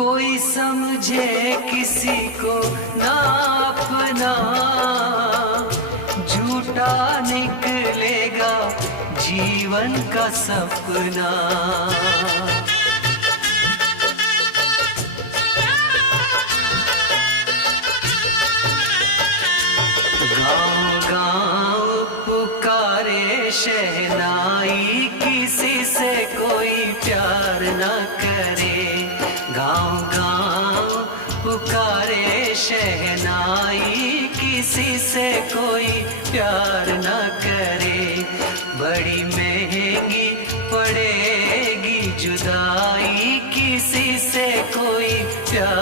कोई समझे किसी को ना अपना, झूठा निकलेगा जीवन का सपना। गाँव गाँव पुकारे शहनाई, किसी से कोई प्यार न करे। गाँव गाँव पुकारे शहनाई, किसी से कोई प्यार न करे। बड़ी महंगी पड़ेगी जुदाई, किसी से कोई प्यार